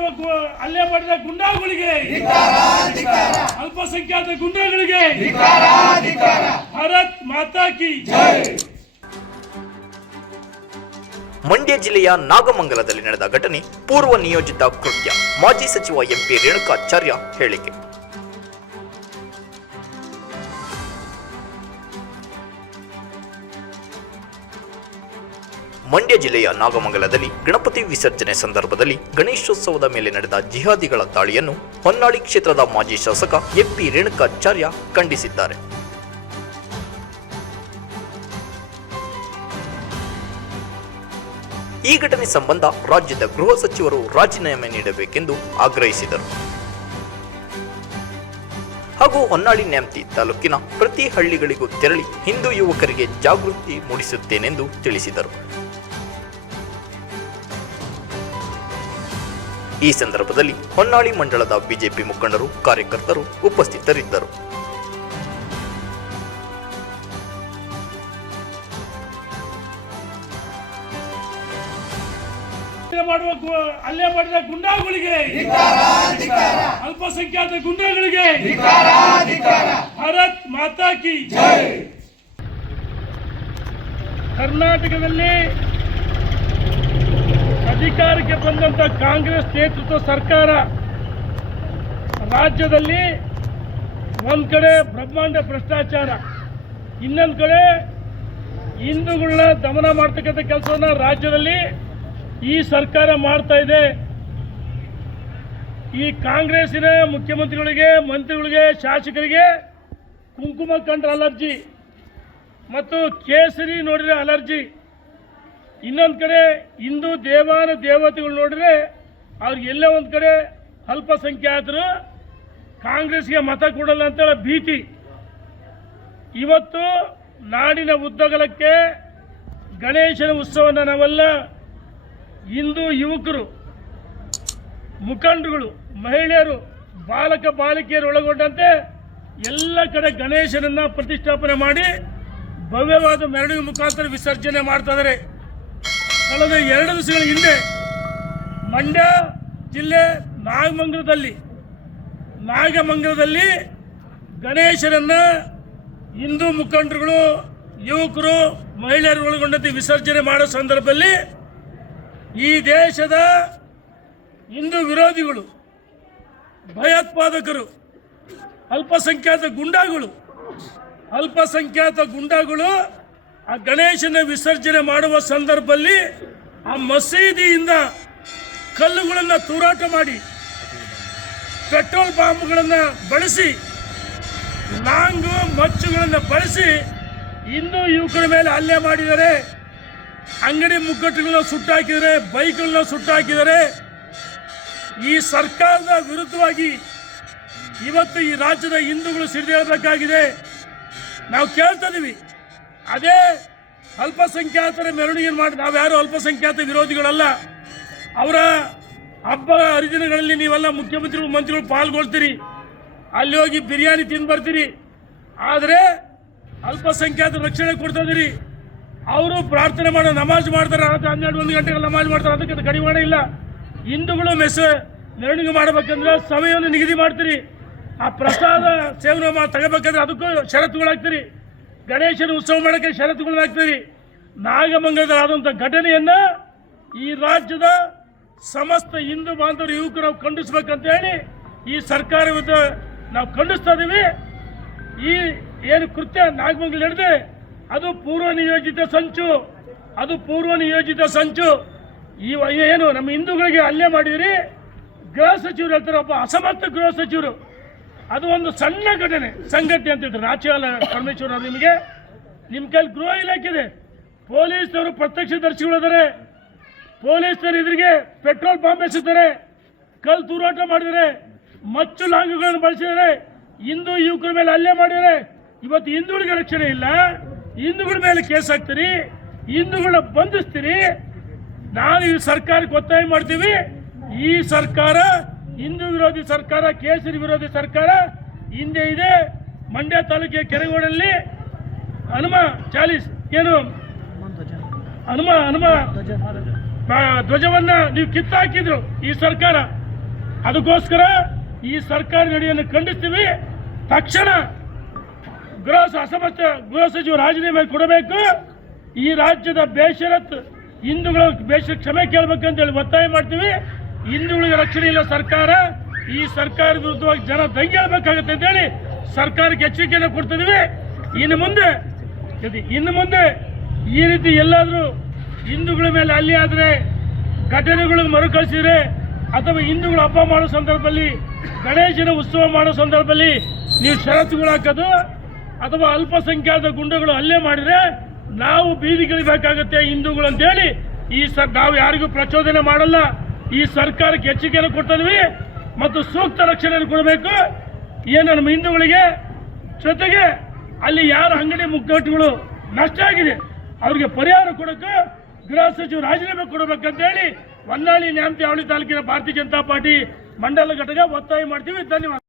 ಗು- ಅಲ್ಲೇ ಮಾಡಿದ ಗುಂಡಾಗಳಿಗೆ. ಅಲ್ಪಸಂಖ್ಯಾತ ಗುಂಡಾಗಳಿಗೆ. ಭಾರತ್ ಮಾತಾ ಕಿ ಮಂಡ್ಯ ಜಿಲ್ಲೆಯ ನಾಗಮಂಗಲದಲ್ಲಿ ನಡೆದ ಘಟನೆ ಪೂರ್ವ ನಿಯೋಜಿತ ಕೃತ್ಯ. ಮಾಜಿ ಸಚಿವ ಎಂಪಿ ರೇಣುಕಾಚಾರ್ಯ ಹೇಳಿಕೆ. ಮಂಡ್ಯ ಜಿಲ್ಲೆಯ ನಾಗಮಂಗಲದಲ್ಲಿ ಗಣಪತಿ ವಿಸರ್ಜನೆ ಸಂದರ್ಭದಲ್ಲಿ ಗಣೇಶೋತ್ಸವದ ಮೇಲೆ ನಡೆದ ಜಿಹಾದಿಗಳ ದಾಳಿಯನ್ನು ಹೊನ್ನಾಳಿ ಕ್ಷೇತ್ರದ ಮಾಜಿ ಶಾಸಕ ಎಂಪಿ ರೇಣುಕಾಚಾರ್ಯ ಖಂಡಿಸಿದ್ದಾರೆ. ಈ ಘಟನೆ ಸಂಬಂಧ ರಾಜ್ಯದ ಗೃಹ ಸಚಿವರು ರಾಜೀನಾಮೆ ನೀಡಬೇಕೆಂದು ಆಗ್ರಹಿಸಿದರು. ಹಾಗೂ ಹೊನ್ನಾಳಿ ನ್ಯಾಮ್ತಿ ತಾಲೂಕಿನ ಪ್ರತಿ ಹಳ್ಳಿಗಳಿಗೂ ತೆರಳಿ ಹಿಂದೂ ಯುವಕರಿಗೆ ಜಾಗೃತಿ ಮೂಡಿಸುತ್ತೇನೆಂದು ತಿಳಿಸಿದರು. ಈ ಸಂದರ್ಭದಲ್ಲಿ ಹೊನ್ನಾಳಿ ಮಂಡಳದ ಬಿಜೆಪಿ ಮುಖಂಡರು, ಕಾರ್ಯಕರ್ತರು ಉಪಸ್ಥಿತರಿದ್ದರು. ಮಾಡುವ ಅಲ್ಲೇ ಮಾಡಿದ ಗುಂಡಾಗಳಿಗೆ. ಅಲ್ಪಸಂಖ್ಯಾತ ಗುಂಡಾಗಳಿಗೆ. ಭಾರತ್ ಮಾತಾ ಕರ್ನಾಟಕದಲ್ಲಿ ಅಧಿಕಾರಕ್ಕೆ ಬಂದಂತ ಕಾಂಗ್ರೆಸ್ ನೇತೃತ್ವ ಸರ್ಕಾರ ರಾಜ್ಯದಲ್ಲಿ ಒಂದ್ ಕಡೆ ಬ್ರಹ್ಮಾಂಡ ಭ್ರಷ್ಟಾಚಾರ, ಇನ್ನೊಂದು ಕಡೆ ಹಿಂದೂಗಳನ್ನ ದಮನ ಮಾಡ್ತಕ್ಕಂಥ ಕೆಲಸವನ್ನ ರಾಜ್ಯದಲ್ಲಿ ಈ ಸರ್ಕಾರ ಮಾಡ್ತಾ ಇದೆ. ಈ ಕಾಂಗ್ರೆಸ್ಸಿನ ಮುಖ್ಯಮಂತ್ರಿಗಳಿಗೆ, ಮಂತ್ರಿಗಳಿಗೆ, ಶಾಸಕರಿಗೆ ಕುಂಕುಮ ಕಂಡ್ರೆ ಅಲರ್ಜಿ, ಮತ್ತು ಕೇಸರಿ ನೋಡಿದ್ರೆ ಅಲರ್ಜಿ. ಇನ್ನೊಂದು ಕಡೆ ಹಿಂದೂ ದೇವಾನ ದೇವತೆಗಳು ನೋಡಿದ್ರೆ ಅವ್ರಿಗೆ ಎಲ್ಲೇ ಒಂದು ಕಡೆ ಅಲ್ಪಸಂಖ್ಯಾತರು ಕಾಂಗ್ರೆಸ್ಗೆ ಮತ ಕೊಡಲ್ಲ ಅಂತೇಳಿ ಭೀತಿ. ಇವತ್ತು ನಾಡಿನ ಉದ್ದಗಲಕ್ಕೆ ಗಣೇಶನ ಉತ್ಸವನ ನಾವೆಲ್ಲ ಹಿಂದೂ ಯುವಕರು, ಮುಖಂಡರುಗಳು, ಮಹಿಳೆಯರು, ಬಾಲಕ ಬಾಲಿಕೆಯರು ಒಳಗೊಂಡಂತೆ ಎಲ್ಲ ಕಡೆ ಗಣೇಶನನ್ನ ಪ್ರತಿಷ್ಠಾಪನೆ ಮಾಡಿ ಭವ್ಯವಾದ ಮೆರವಣಿಗೆ ಮುಖಾಂತರ ವಿಸರ್ಜನೆ ಮಾಡ್ತಾ ಕಳೆದ ಎರಡು ದಿವಸಗಳ ಹಿಂದೆ ಮಂಡ್ಯ ಜಿಲ್ಲೆ ನಾಗಮಂಗಲದಲ್ಲಿ ನಾಗಮಂಗಲದಲ್ಲಿ ಗಣೇಶನನ್ನು ಹಿಂದೂ ಮುಖಂಡರುಗಳು, ಯುವಕರು ಮಹಿಳೆಯರು ಒಳಗೊಂಡಂತೆ ವಿಸರ್ಜನೆ ಮಾಡೋ ಸಂದರ್ಭದಲ್ಲಿ ಈ ದೇಶದ ಹಿಂದೂ ವಿರೋಧಿಗಳು, ಭಯೋತ್ಪಾದಕರು, ಅಲ್ಪಸಂಖ್ಯಾತ ಗುಂಡಾಗಳು ಅಲ್ಪಸಂಖ್ಯಾತ ಗುಂಡಾಗಳು ಆ ಗಣೇಶನ ವಿಸರ್ಜನೆ ಮಾಡುವ ಸಂದರ್ಭದಲ್ಲಿ ಆ ಮಸೀದಿಯಿಂದ ಕಲ್ಲುಗಳನ್ನು ತೂರಾಟ ಮಾಡಿ, ಪೆಟ್ರೋಲ್ ಬಾಂಬ್ಗಳನ್ನು ಬಳಸಿ, ಲಾಂಗು ಮಚ್ಚುಗಳನ್ನು ಬಳಸಿ ಇನ್ನೂ ಯುವಕರ ಮೇಲೆ ಹಲ್ಲೆ ಮಾಡಿದ್ದಾರೆ ಅಂಗಡಿ ಮುಗ್ಗಟ್ಟುಗಳನ್ನ ಸುಟ್ಟಾಕಿದರೆ, ಬೈಕ್ಗಳನ್ನ ಸುಟ್ಟಾಕಿದರೆ, ಈ ಸರ್ಕಾರದ ವಿರುದ್ಧವಾಗಿ ಇವತ್ತು ಈ ರಾಜ್ಯದ ಹಿಂದೂಗಳು ಸಿಡಿದೇಳಬೇಕಾಗಿದೆ. ನಾವು ಕೇಳ್ತಾ ಇದೀವಿ ಅದೇ ಅಲ್ಪಸಂಖ್ಯಾತರ ಮೆರವಣಿಗೆ ಮಾಡಿ ನಾವು ಯಾರು ಅಲ್ಪಸಂಖ್ಯಾತ ವಿರೋಧಿಗಳಲ್ಲ, ಅವರ ಹಬ್ಬ ಹರಿದಿನಗಳಲ್ಲಿ ನೀವೆಲ್ಲ ಮುಖ್ಯಮಂತ್ರಿಗಳು ಮಂತ್ರಿಗಳು ಪಾಲ್ಗೊಳ್ತೀರಿ, ಅಲ್ಲಿ ಹೋಗಿ ಬಿರಿಯಾನಿ ತಿಂದು ಬರ್ತೀರಿ. ಆದರೆ ಅಲ್ಪಸಂಖ್ಯಾತ ರಕ್ಷಣೆ ಕೊಡ್ತಾ ಇದ್ದೀರಿ. ಅವರು ಪ್ರಾರ್ಥನೆ ಮಾಡೋ, ನಮಾಜ್ ಮಾಡ್ತಾರೆ, ರಾತ್ರಿ ಹನ್ನೆರಡು, ಒಂದು ಗಂಟೆಗೆ ನಮಾಜ್ ಮಾಡ್ತಾರೆ, ಅದಕ್ಕೆ ಕಡಿವಾಣ ಇಲ್ಲ. ಹಿಂದೂಗಳು ಮೆಸ, ಮೆರವಣಿಗೆ ಮಾಡಬೇಕಂದ್ರೆ ಸಮಯವನ್ನು ನಿಗದಿ ಮಾಡ್ತೀರಿ. ಆ ಪ್ರಸಾದ ಸೇವನೆ ತಗೋಬೇಕಂದ್ರೆ ಅದಕ್ಕೂ ಷರತ್ತುಗಳಾಗ್ತೀರಿ. ಗಣೇಶನ ಉತ್ಸವ ಮಾಡೋಕ್ಕೆ ಷರತ್ತುಗಳಾಗ್ತೀರಿ ಹಾಕ್ತೀರಿ. ಆದಂಥ ಘಟನೆಯನ್ನ ಈ ರಾಜ್ಯದ ಸಮಸ್ತ ಹಿಂದೂ ಬಾಂಧವರು ಯುವಕರು ನಾವು ಖಂಡಿಸ್ಬೇಕಂತ ಹೇಳಿ ಈ ಸರ್ಕಾರ ನಾವು ಖಂಡಿಸ್ತಾ ಇದ್ದೀವಿ ಈ ಏನು ಕೃತ್ಯ ನಾಗಮಂಗಲ ನಡೆದೆ, ಅದು ಪೂರ್ವ ನಿಯೋಜಿತ ಸಂಚು, ಅದು ಪೂರ್ವ ನಿಯೋಜಿತ ಸಂಚು. ಈ ಏನು ನಮ್ಮ ಹಿಂದೂಗಳಿಗೆ ಹಲ್ಲೆ ಮಾಡಿದ್ರಿ. ಗೃಹ ಸಚಿವರು ಹೇಳ್ತಾರೆ ಒಬ್ಬ ಅಸಮರ್ಥ ಗೃಹ ಸಚಿವರು. ಅದು ಒಂದು ಸಣ್ಣ ಘಟನೆ. ಸಂಘಟನೆ ಅಂತ ಹೇಳ್ತಾರೆ ರಾಜ್ಯಪಾಲ ಪರಮೇಶ್ವರ ಅವರು ನಿಮಗೆ ನಿಮ್ಮ ಕೈಲಿ ಗೃಹ ಇಲಾಖೆ ಇದೆ ಪೊಲೀಸ್ನವರು ಪ್ರತ್ಯಕ್ಷದರ್ಶಿಗಳಿದ್ದಾರೆ ಪೊಲೀಸ್ನವರು ಇದ್ರಿಗೆ ಪೆಟ್ರೋಲ್ ಬಾಂಬ್ ಎಸಿದ್ದಾರೆ ಕಲ್ಲು ತೂರಾಟ ಮಾಡಿದರೆ ಮಚ್ಚು ಲಾಂಗುಗಳನ್ನು ಬಳಸಿದರೆ ಹಿಂದೂ ಯುವಕರ ಮೇಲೆ ಹಲ್ಲೆ ಮಾಡಿದರೆ ಇವತ್ತು ಹಿಂದೂಗಳಿಗೆ ರಕ್ಷಣೆ ಇಲ್ಲ. ಹಿಂದೂಗಳ ಮೇಲೆ ಕೇಸ್ ಹಾಕ್ತೀರಿ. ಹಿಂದೂಗಳನ್ನ ಬಂಧಿಸ್ತೀರಿ. ನಾವು ಈ ಸರ್ಕಾರಕ್ಕೆ ಒತ್ತಾಯ ಮಾಡ್ತೀವಿ. ಈ ಸರ್ಕಾರ ಹಿಂದೂ ವಿರೋಧಿ ಸರ್ಕಾರ, ಕೇಸರಿ ವಿರೋಧಿ ಸರ್ಕಾರ ಹಿಂದೆ ಇದೆ. ಮಂಡ್ಯ ತಾಲೂಕಿನ ಕೆರೆಗೋಡಲ್ಲಿ ಹನುಮ ಚಾಲೀಸ್ ಏನು? ಹನುಮ ಹನುಮ ಧ್ವಜವನ್ನ ನೀವು ಕಿತ್ತಾಕಿದ್ರು ಈ ಸರ್ಕಾರ. ಅದಕ್ಕೋಸ್ಕರ ಈ ಸರ್ಕಾರ ನಡೆಯನ್ನು ಖಂಡಿಸ್ತೀವಿ. ತಕ್ಷಣ ಗೃಹ ಅಸಮರ್ಥ ಗೃಹ ಸಚಿವ ರಾಜೀನಾಮೆ ಕೊಡಬೇಕು. ಈ ರಾಜ್ಯದ ಬೇಷರತ್ ಹಿಂದೂಗಳ ಬೇಷರ ಕ್ಷಮೆ ಕೇಳಬೇಕಂತೇಳಿ ಒತ್ತಾಯ ಮಾಡ್ತೀವಿ. ಹಿಂದೂಗಳಿಗೆ ರಕ್ಷಣೆ ಇಲ್ಲ ಸರ್ಕಾರ. ಈ ಸರ್ಕಾರದ ವಿರುದ್ಧವಾಗಿ ಜನ ದಂಗೆಳ್ಬೇಕಾಗತ್ತೆ ಅಂತ ಅಂತೇಳಿ ಸರ್ಕಾರಕ್ಕೆ ಎಚ್ಚರಿಕೆಯನ್ನು ಕೊಡ್ತಿದ್ದೀವಿ ಇನ್ನು ಮುಂದೆ ಇನ್ನು ಮುಂದೆ ಈ ರೀತಿ ಎಲ್ಲಾದರೂ ಹಿಂದೂಗಳ ಮೇಲೆ ಅಲ್ಲಿ ಆದರೆ, ಘಟನೆಗಳಿಗೆ ಮರುಕಳಿಸಿದ್ರೆ ಅಥವಾ ಹಿಂದೂಗಳು ಹಬ್ಬ ಮಾಡೋ ಸಂದರ್ಭದಲ್ಲಿ, ಗಣೇಶನ ಉತ್ಸವ ಮಾಡೋ ಸಂದರ್ಭದಲ್ಲಿ ನೀವು ಷರತ್ತುಗಳು ಹಾಕೋದು, ಅಥವಾ ಅಲ್ಪಸಂಖ್ಯಾತ ಗುಂಡುಗಳು ಹಲ್ಲೆ ಮಾಡಿದರೆ ನಾವು ಬೀದಿಗಿಳಿಬೇಕಾಗತ್ತೆ ಹಿಂದೂಗಳು ಅಂತೇಳಿ ಈ ಸ ನಾವು ಯಾರಿಗೂ ಪ್ರಚೋದನೆ ಮಾಡಲ್ಲ. ಈ ಸರ್ಕಾರಕ್ಕೆ ಎಚ್ಚರಿಕೆಯನ್ನು ಕೊಡ್ತಿದ್ವಿ ಮತ್ತು ಸೂಕ್ತ ರಕ್ಷಣೆಯನ್ನು ಕೊಡಬೇಕು. ಏನು ನಮ್ಮ ಹಿಂದೂಗಳಿಗೆ? ಜೊತೆಗೆ ಅಲ್ಲಿ ಯಾರ ಅಂಗಡಿ ಮುಗ್ಗಟ್ಟುಗಳು ನಷ್ಟ ಆಗಿದೆ, ಅವರಿಗೆ ಪರಿಹಾರ ಕೊಡೋಕೆ ಗೃಹ ಸಚಿವ ರಾಜೀನಾಮೆ ಕೊಡಬೇಕಂತೇಳಿ, ಹೊನ್ನಾಳಿ ನ್ಯಾಮತಿ ಅವಳಿ ತಾಲೂಕಿನ ಭಾರತೀಯ ಜನತಾ ಪಾರ್ಟಿ ಮಂಡಲ ಘಟಕ ಒತ್ತಾಯ ಮಾಡ್ತೀವಿ. ಧನ್ಯವಾದ.